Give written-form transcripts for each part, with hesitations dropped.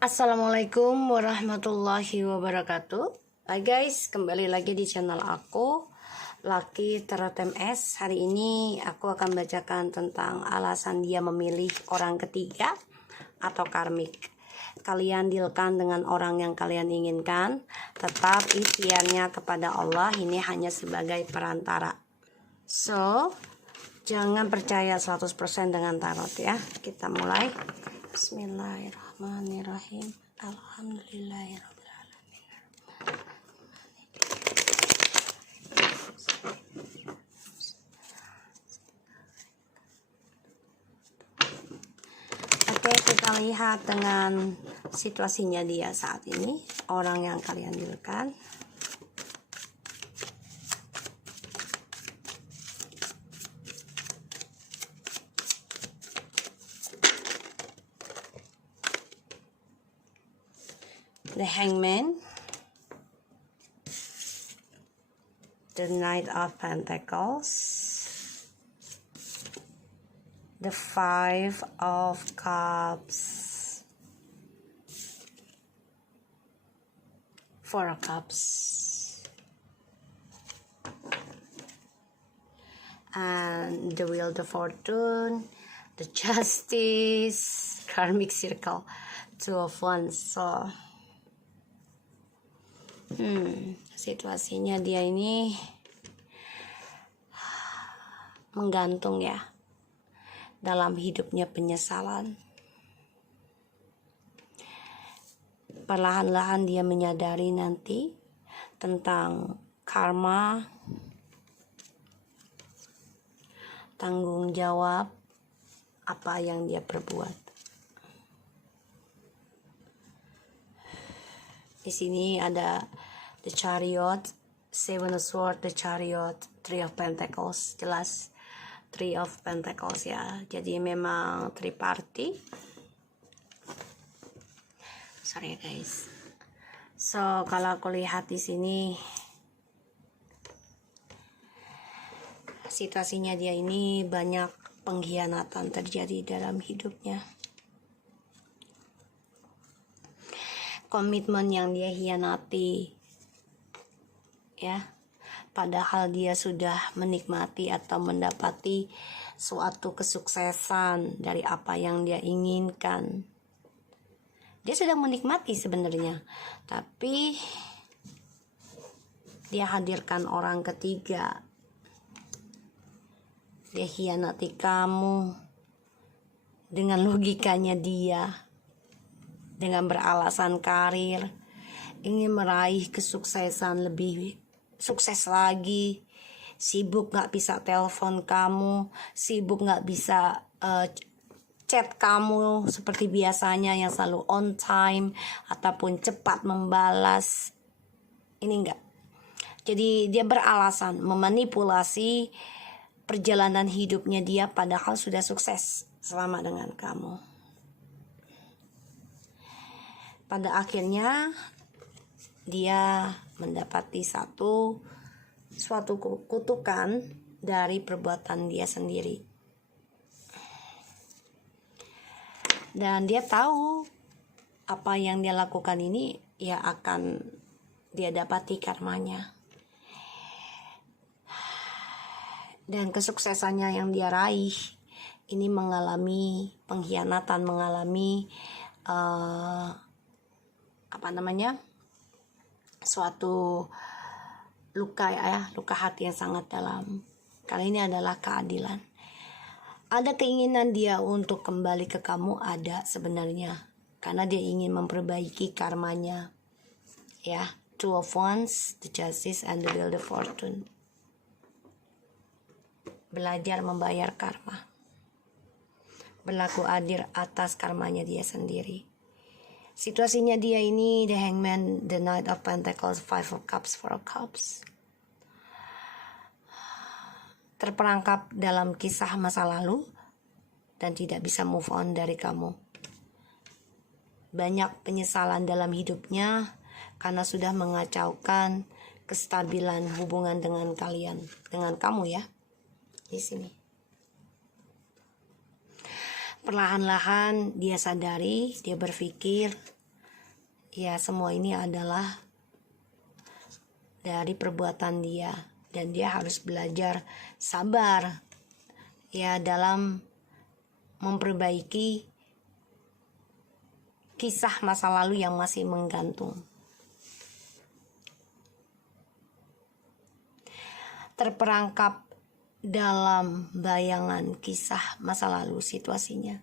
Assalamualaikum warahmatullahi wabarakatuh. Hai guys, kembali lagi di channel aku, Lucky Tarot MS. Hari ini aku akan bacakan tentang alasan dia memilih orang ketiga atau karmik. Kalian dealkan dengan orang yang kalian inginkan, tetap ikhtiarnya kepada Allah, ini hanya sebagai perantara. So, jangan percaya 100% dengan tarot ya. Kita mulai. Bismillahirrahmanirrahim. Alhamdulillahirrahmanirrahim. Oke, kita lihat dengan situasinya dia saat ini, orang yang kalian dealkan. The Hangman, the Knight of Pentacles, the Five of Cups, Four of Cups, and the Wheel of Fortune, the Justice, Karmic Circle, Two of Wands. So situasinya dia ini menggantung ya, dalam hidupnya penyesalan. Perlahan-lahan dia menyadari nanti tentang karma, tanggung jawab apa yang dia perbuat. Di sini ada the Chariot, Seven of Swords, the Chariot, Three of Pentacles. Jelas Three of Pentacles ya. Jadi memang triparty. Sorry guys. So kalau aku lihat di sini situasinya dia ini banyak pengkhianatan terjadi dalam hidupnya. Komitmen yang dia hianati ya, padahal dia sudah menikmati atau mendapati suatu kesuksesan dari apa yang dia inginkan. Dia sedang menikmati sebenarnya, tapi dia hadirkan orang ketiga. Dia hianati kamu dengan logikanya dia, dengan beralasan karir, ingin meraih kesuksesan lebih sukses lagi, sibuk gak bisa telepon kamu, sibuk gak bisa chat kamu seperti biasanya yang selalu on time ataupun cepat membalas. Ini enggak. Jadi dia beralasan memanipulasi perjalanan hidupnya dia, padahal sudah sukses selama dengan kamu. Pada akhirnya dia mendapati suatu kutukan dari perbuatan dia sendiri. Dan dia tahu apa yang dia lakukan ini ya akan dia dapati karmanya. Dan kesuksesannya yang dia raih ini mengalami pengkhianatan, mengalami suatu luka ya, luka hati yang sangat dalam. Kali ini adalah keadilan. Ada keinginan dia untuk kembali ke kamu, ada sebenarnya, karena dia ingin memperbaiki karmanya ya. Two of Wands, the Justice, and the Wheel of Fortune. Belajar membayar karma, berlaku adil atas karmanya dia sendiri. Situasinya dia ini the Hangman, the Knight of Pentacles, Five of Cups, Four of Cups. Terperangkap dalam kisah masa lalu dan tidak bisa move on dari kamu. Banyak penyesalan dalam hidupnya karena sudah mengacaukan kestabilan hubungan dengan kalian, dengan kamu ya. Di sini. Perlahan-lahan dia sadari, dia berpikir ya semua ini adalah dari perbuatan dia, dan dia harus belajar sabar ya dalam memperbaiki kisah masa lalu yang masih menggantung. Terperangkap dalam bayangan kisah masa lalu situasinya,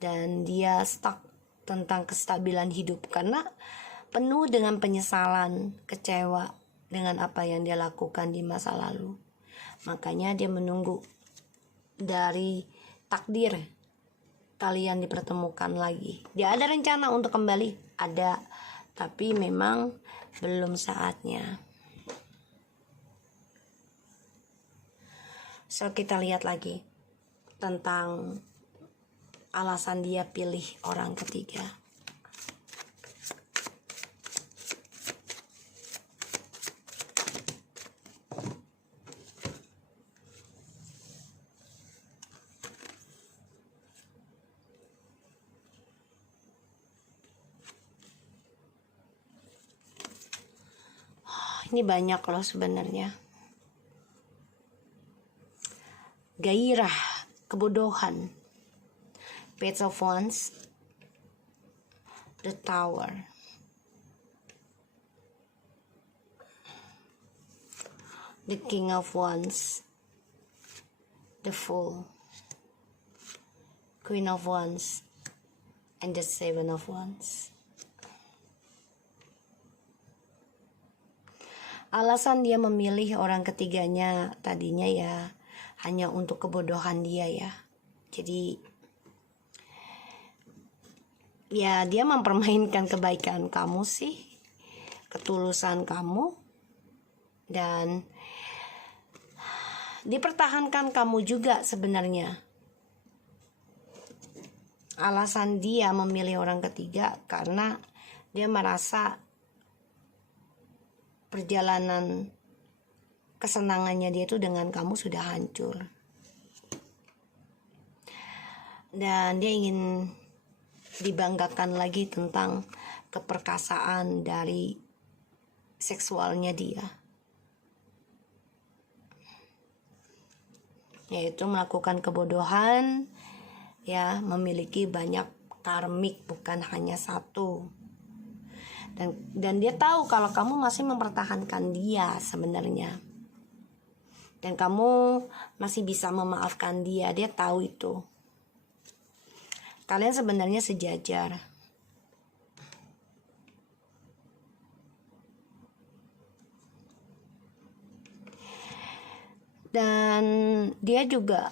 dan dia stuck tentang kestabilan hidup karena penuh dengan penyesalan, kecewa dengan apa yang dia lakukan di masa lalu. Makanya dia menunggu dari takdir kalian dipertemukan lagi. Dia ada rencana untuk kembali, ada, tapi memang belum saatnya. So kita lihat lagi tentang alasan dia pilih orang ketiga. Ini banyak loh sebenarnya. Gairah, kebodohan, Page of Wands, the Tower, the King of Wands, the Fool, Queen of Wands, and the Seven of Wands. Alasan dia memilih orang ketiganya tadinya ya hanya untuk kebodohan dia ya. Jadi ya dia mempermainkan kebaikan kamu sih, ketulusan kamu, dan dipertahankan kamu juga sebenarnya. Alasan dia memilih orang ketiga karena dia merasa perjalanan kesenangannya dia itu dengan kamu sudah hancur, dan dia ingin dibanggakan lagi tentang keperkasaan dari seksualnya dia, yaitu melakukan kebodohan ya, memiliki banyak karmik, bukan hanya satu. Dan dia tahu kalau kamu masih mempertahankan dia sebenarnya, dan kamu masih bisa memaafkan dia. Dia tahu itu. Kalian sebenarnya sejajar. Dan dia juga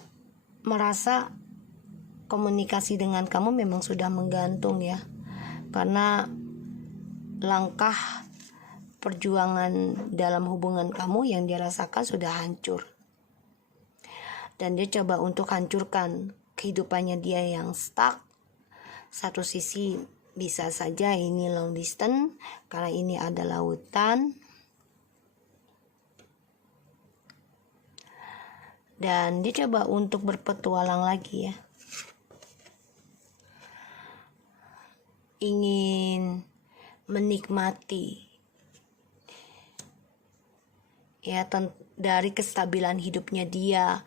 merasa komunikasi dengan kamu memang sudah menggantung ya, karena langkah perjuangan dalam hubungan kamu yang dia rasakan sudah hancur, dan dia coba untuk hancurkan kehidupannya dia yang stuck. Satu sisi bisa saja ini long distance karena ini ada lautan, dan dia coba untuk berpetualang lagi ya, ingin menikmati ya dari kestabilan hidupnya dia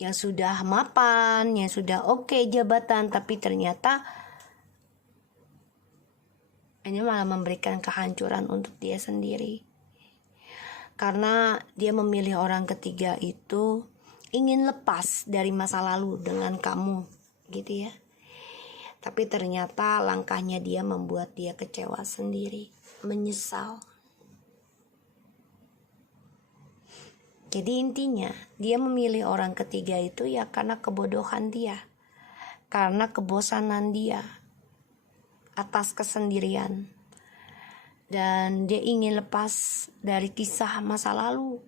yang sudah mapan, yang sudah oke jabatan, tapi ternyata ini malah memberikan kehancuran untuk dia sendiri, karena dia memilih orang ketiga itu ingin lepas dari masa lalu dengan kamu gitu ya. Tapi ternyata langkahnya dia membuat dia kecewa sendiri, menyesal. Jadi intinya dia memilih orang ketiga itu ya karena kebodohan dia, karena kebosanan dia atas kesendirian, dan dia ingin lepas dari kisah masa lalu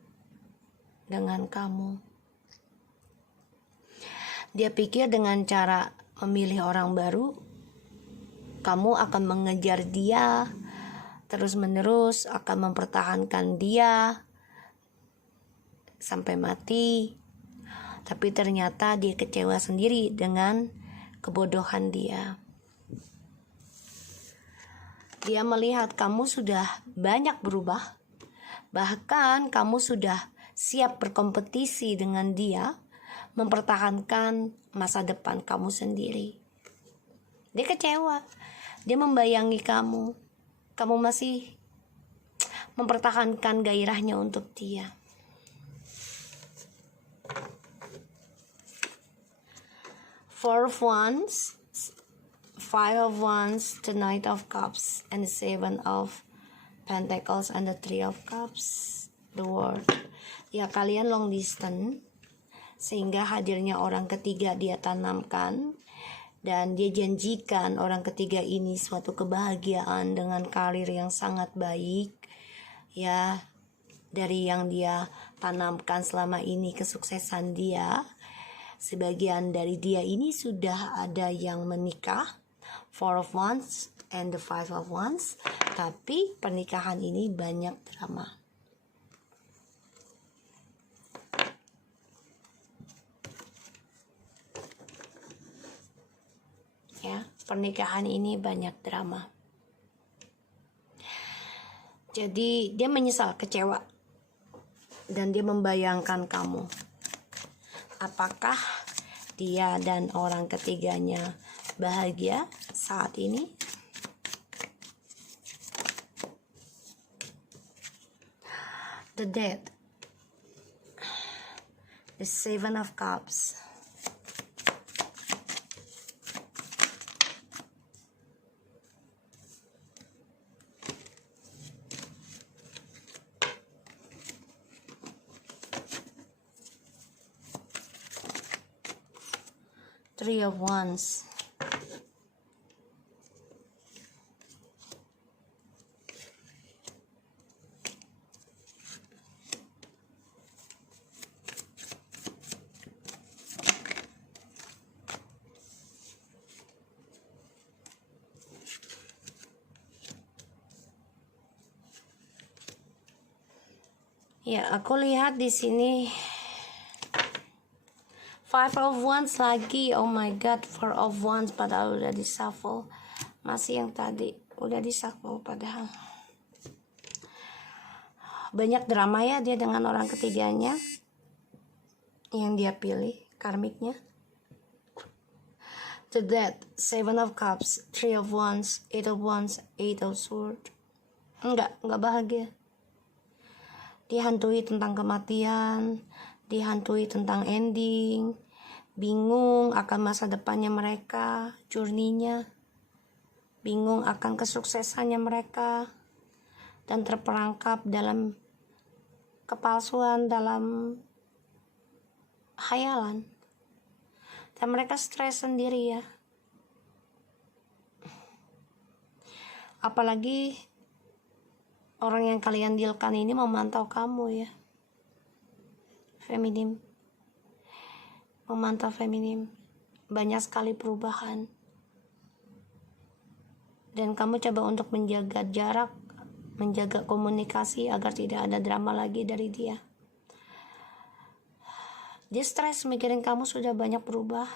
dengan kamu. Dia pikir dengan cara memilih orang baru, kamu akan mengejar dia terus-menerus, akan mempertahankan dia sampai mati. Tapi ternyata dia kecewa sendiri dengan kebodohan dia. Dia melihat kamu sudah banyak berubah, bahkan kamu sudah siap berkompetisi dengan dia, mempertahankan masa depan kamu sendiri. Dia kecewa, dia membayangi kamu masih mempertahankan gairahnya untuk dia. Four of Wands, Five of Wands, the Knight of Cups, and the Seven of Pentacles, and the Three of Cups, the World. Ya, kalian long distance, sehingga hadirnya orang ketiga dia tanamkan, dan dia janjikan orang ketiga ini suatu kebahagiaan dengan karir yang sangat baik, ya, dari yang dia tanamkan selama ini, kesuksesan dia. Sebagian dari dia ini sudah ada yang menikah, Four of Wands and the Five of Wands, tapi pernikahan ini banyak drama. Ya, pernikahan ini banyak drama. Jadi dia menyesal, kecewa, dan dia membayangkan kamu. Apakah dia dan orang ketiganya bahagia saat ini? The Death, the Seven of Cups, Three of Wands, ya, aku lihat di sini Five of Wands lagi. Oh my god, Four of Wands padahal udah di-shuffle. Masih yang tadi udah di-shuffle padahal. Banyak drama ya dia dengan orang ketiganya yang dia pilih, karmiknya. The Death, Seven of Cups, Three of Wands, Eight of Wands, Eight of Swords. Enggak bahagia. Dihantui tentang kematian, dihantui tentang ending, bingung akan masa depannya mereka, journey-nya, bingung akan kesuksesannya mereka, dan terperangkap dalam kepalsuan, dalam khayalan. Dan mereka stres sendiri ya. Apalagi orang yang kalian dealkan ini memantau kamu ya. Feminim, memantau feminim, banyak sekali perubahan, dan kamu coba untuk menjaga jarak, menjaga komunikasi agar tidak ada drama lagi dari dia. Dia stres mikirin kamu sudah banyak berubah,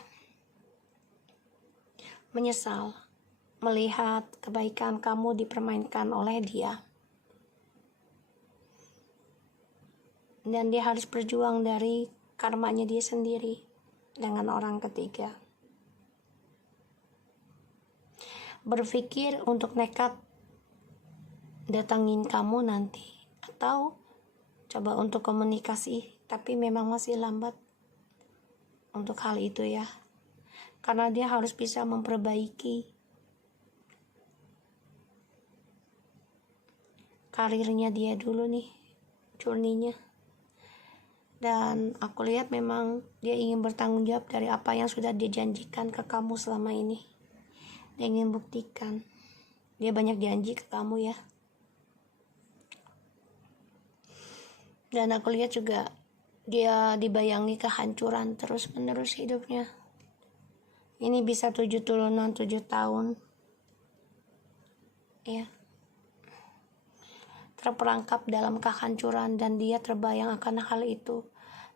menyesal melihat kebaikan kamu dipermainkan oleh dia. Dan dia harus berjuang dari karmanya dia sendiri dengan orang ketiga. Berpikir untuk nekat datangin kamu nanti, atau coba untuk komunikasi, tapi memang masih lambat untuk hal itu ya. Karena dia harus bisa memperbaiki karirnya dia dulu nih, journey-nya. Dan aku lihat memang dia ingin bertanggung jawab dari apa yang sudah dia janjikan ke kamu selama ini. Dia ingin buktikan. Dia banyak janji ke kamu ya. Dan aku lihat juga dia dibayangi kehancuran terus menerus hidupnya. Ini bisa 7 turunan 7 tahun. Ya. Terperangkap dalam kehancuran dan dia terbayang akan hal itu.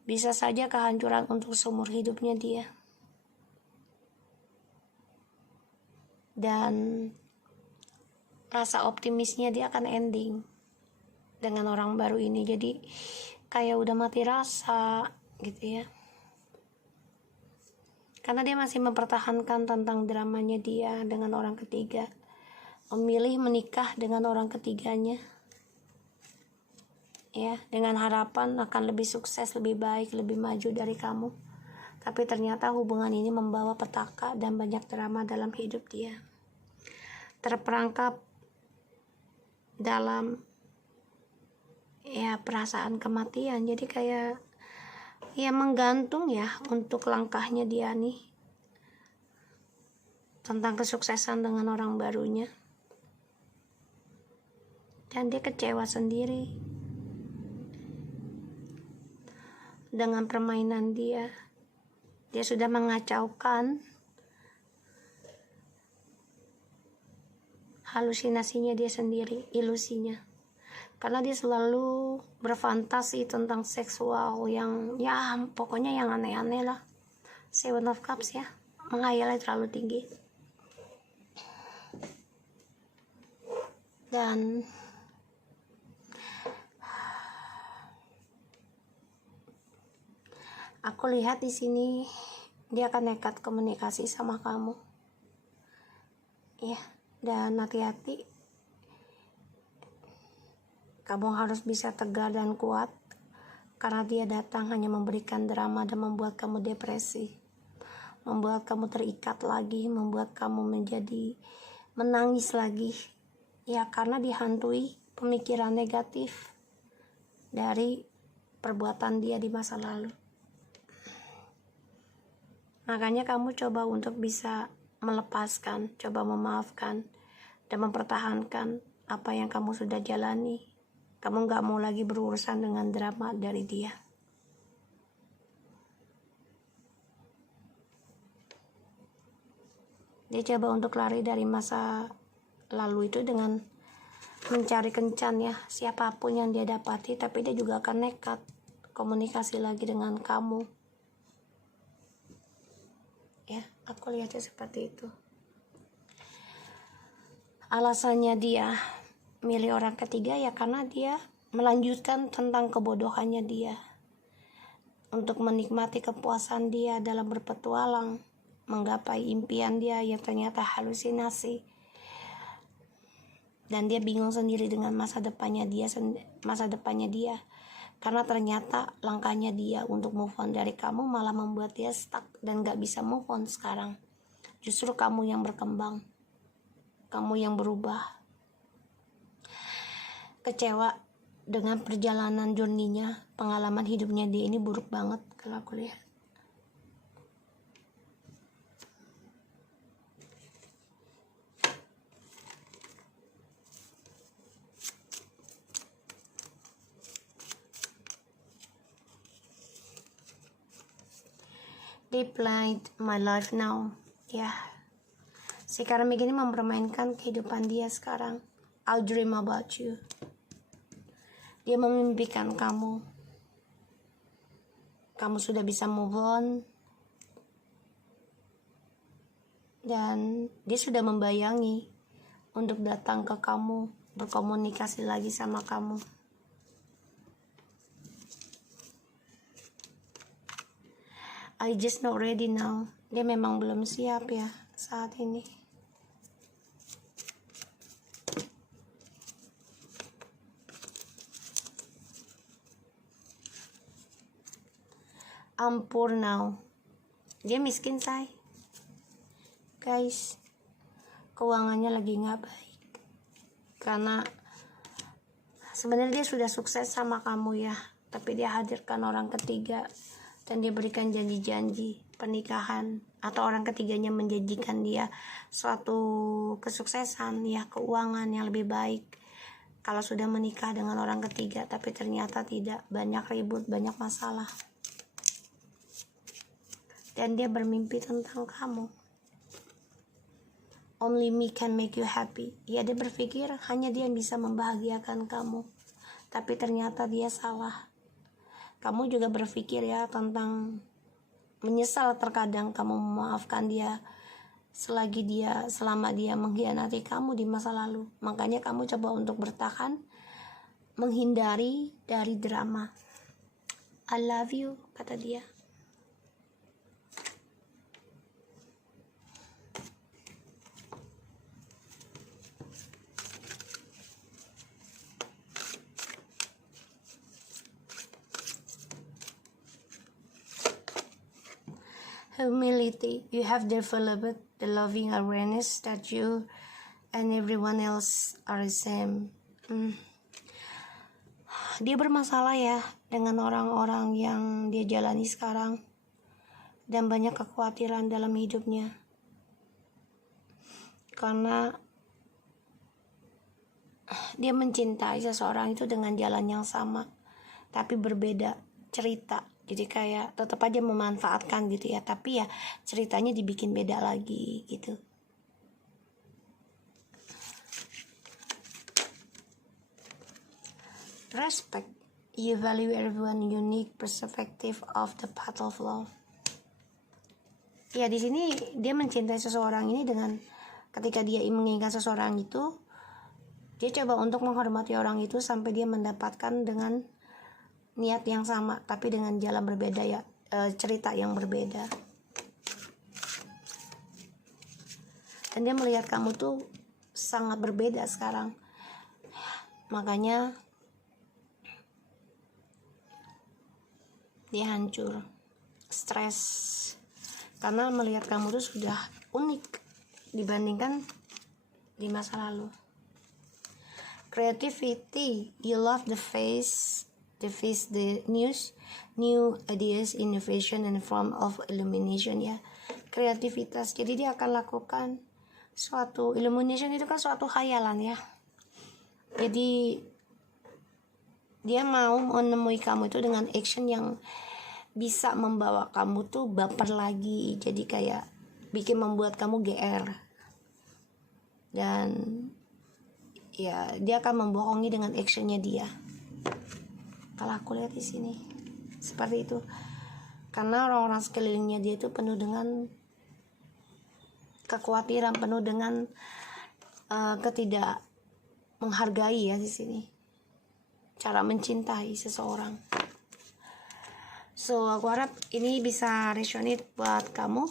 Bisa saja kehancuran untuk seumur hidupnya dia. Dan rasa optimisnya dia akan ending dengan orang baru ini. Jadi kayak udah mati rasa gitu ya, karena dia masih mempertahankan tentang dramanya dia dengan orang ketiga, memilih menikah dengan orang ketiganya ya, dengan harapan akan lebih sukses, lebih baik, lebih maju dari kamu. Tapi ternyata hubungan ini membawa petaka dan banyak drama dalam hidup dia, terperangkap dalam ya perasaan kematian. Jadi kayak ya menggantung ya untuk langkahnya dia nih tentang kesuksesan dengan orang barunya, dan dia kecewa sendiri dengan permainan dia. Dia sudah mengacaukan halusinasinya dia sendiri, ilusinya, karena dia selalu berfantasi tentang seksual yang ya pokoknya yang aneh-aneh lah. Seven of Cups ya, menghayalnya terlalu tinggi. Dan aku lihat di sini dia akan nekat komunikasi sama kamu ya, dan hati-hati, kamu harus bisa tegar dan kuat, karena dia datang hanya memberikan drama dan membuat kamu depresi, membuat kamu terikat lagi, membuat kamu menjadi menangis lagi ya, karena dihantui pemikiran negatif dari perbuatan dia di masa lalu. Makanya kamu coba untuk bisa melepaskan, coba memaafkan, dan mempertahankan apa yang kamu sudah jalani. Kamu gak mau lagi berurusan dengan drama dari dia. Dia coba untuk lari dari masa lalu itu dengan mencari kencan ya, siapapun yang dia dapati, tapi dia juga akan nekat komunikasi lagi dengan kamu. Ya, aku lihatnya seperti itu. Alasannya dia milih orang ketiga ya karena dia melanjutkan tentang kebodohannya dia, untuk menikmati kepuasan dia dalam berpetualang, menggapai impian dia yang ternyata halusinasi. Dan dia bingung sendiri dengan masa depannya dia, karena ternyata langkahnya dia untuk move on dari kamu malah membuat dia stuck dan gak bisa move on sekarang. Justru kamu yang berkembang, kamu yang berubah. Kecewa dengan perjalanan journey-nya, pengalaman hidupnya dia ini buruk banget kalau aku lihat. They played my life now. Ya, si Karmik ini mempermainkan kehidupan dia sekarang. I'll dream about you. Dia memimpikan kamu. Kamu sudah bisa move on. Dan dia sudah membayangi untuk datang ke kamu, berkomunikasi lagi sama kamu. I just not ready now. Dia memang belum siap ya saat ini. I'm poor now. Dia miskin say. Guys, keuangannya lagi gak baik. Karena sebenarnya dia sudah sukses sama kamu ya, tapi dia hadirkan orang ketiga. Dan dia berikan janji-janji pernikahan, atau orang ketiganya menjanjikan dia suatu kesuksesan ya, keuangan yang lebih baik kalau sudah menikah dengan orang ketiga. Tapi ternyata tidak, banyak ribut, banyak masalah. Dan dia bermimpi tentang kamu. Only me can make you happy. Ya, dia berpikir hanya dia yang bisa membahagiakan kamu, tapi ternyata dia salah. Kamu juga berpikir ya tentang menyesal terkadang kamu memaafkan dia selama dia mengkhianati kamu di masa lalu. Makanya kamu coba untuk bertahan, menghindari dari drama. I love you, kata dia. Humility. You have developed the loving awareness that you and everyone else are the same. Dia bermasalah ya dengan orang-orang yang dia jalani sekarang, dan banyak kekhawatiran dalam hidupnya karena dia mencintai seseorang itu dengan jalan yang sama tapi berbeda cerita. Jadi kayak tetap aja memanfaatkan gitu ya, tapi ya ceritanya dibikin beda lagi gitu. Respect. You value everyone unique perspective of the path of love. Ya, di sini dia mencintai seseorang ini dengan ketika dia menginginkan seseorang itu, dia coba untuk menghormati orang itu sampai dia mendapatkan dengan niat yang sama tapi dengan jalan berbeda ya, cerita yang berbeda. Dan dia melihat kamu tuh sangat berbeda sekarang. Makanya dia hancur, stres karena melihat kamu tuh sudah unik dibandingkan di masa lalu. Creativity. You love the news, new ideas, innovation, and form of illumination ya. Kreativitas. Jadi dia akan lakukan suatu illumination, itu kan suatu khayalan ya. Jadi dia mau menemui kamu itu dengan action yang bisa membawa kamu tuh baper lagi. Jadi kayak membuat kamu GR. Dan ya dia akan membohongi dengan actionnya dia. Kalau aku lihat di sini seperti itu, karena orang-orang sekelilingnya dia itu penuh dengan kekhawatiran, penuh dengan ketidak menghargai ya di sini, cara mencintai seseorang. So aku harap ini bisa resonate buat kamu.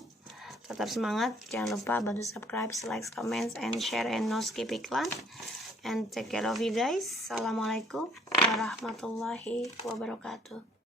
Tetap semangat, jangan lupa bantu subscribe, like, comments, and share, and no skip iklan. And take care of you guys. Assalamualaikum warahmatullahi wabarakatuh.